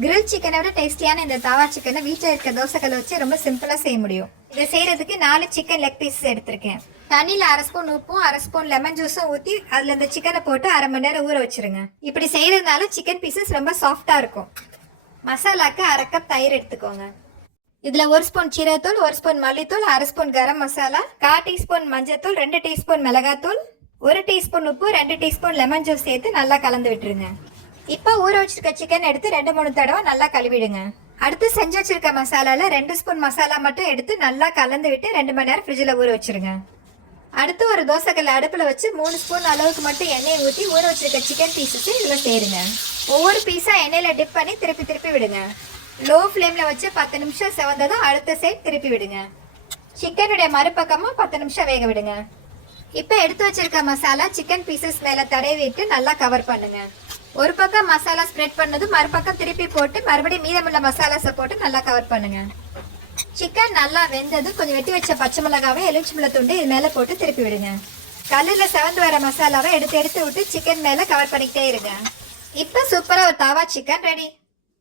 Grill சிக்கனை விட டேஸ்டியான இந்த தாவா சிக்கனை வீட்டில் இருக்க தோசைக்கல்ல வச்சு ரொம்ப சிம்பிளாக செய்ய முடியும். இதை செய்யறதுக்கு நாலு சிக்கன் லெக் பீஸ் எடுத்திருக்கேன். தண்ணியில் அரை ஸ்பூன் உப்பும் அரை ஸ்பூன் லெமன் ஜூஸும் ஊற்றி அதில் இந்த சிக்கனை போட்டு அரை மணி நேரம் ஊற வச்சுருங்க. இப்படி செய்யறதுனால சிக்கன் பீசஸ் ரொம்ப சாஃப்டாக இருக்கும். மசாலாக்கு அரை கப் தயிர் எடுத்துக்கோங்க. இதில் ஒரு ஸ்பூன் சீரகத்தூள் ஒரு ஸ்பூன் மல்லித்தூள் அரை ஸ்பூன் கரம் மசாலா கால் டீஸ்பூன் மஞ்சத்தூள் ரெண்டு டீஸ்பூன் மிளகாத்தூள் ஒரு டீஸ்பூன் உப்பு ரெண்டு டீஸ்பூன் லெமன் ஜூஸ் சேர்த்து நல்லா கலந்து விட்டுருங்க. இப்போ ஊற வச்சிருக்க சிக்கன் எடுத்து ரெண்டு மூணு தடவை நல்லா கழுவிடுங்க. அடுத்து செஞ்சு வச்சிருக்க மசாலால ரெண்டு ஸ்பூன் மசாலா மட்டும் எடுத்து நல்லா கலந்து விட்டு ரெண்டு மணி நேரம் ஃப்ரிட்ஜில் ஊற வச்சிருங்க. அடுத்து ஒரு தோசைக்கல் அடுப்பில் வச்சு மூணு ஸ்பூன் அளவுக்கு மட்டும் எண்ணெய் ஊற்றி ஊற வச்சிருக்க சிக்கன் பீசஸ் இதில் சேருங்க. ஒவ்வொரு பீஸாக எண்ணெயில் டிப் பண்ணி திருப்பி திருப்பி விடுங்க. லோ ஃப்ளேமில் வச்சு பத்து நிமிஷம் செவந்ததும் அடுத்த சைட் திருப்பி விடுங்க. சிக்கனுடைய மறுபக்கமாக பத்து நிமிஷம் வேக விடுங்க. இப்போ எடுத்து வச்சிருக்க மசாலா சிக்கன் பீசஸ் மேலே தடவிட்டு நல்லா கவர் பண்ணுங்கள் ஒரு பக்கம் மசாலா ஸ்ப்ரெட் பண்ணதும் மறுபக்கம் திருப்பி போட்டு மறுபடியும் மீதமுள்ள மசாலாஸை போட்டு நல்லா கவர் பண்ணுங்க. சிக்கன் நல்லா வெந்ததும் கொஞ்சம் வெட்டி வச்ச பச்சை மிளகாவை எலுமிச்சம்பழ துண்டு இது மேலே போட்டு திருப்பி விடுங்க. கல்லில் செவந்து வர மசாலாவை எடுத்து எடுத்து விட்டு சிக்கன் மேலே கவர் பண்ணிக்கிட்டே இருங்க. இப்போ சூப்பராக ஒரு தாவா சிக்கன் ரெடி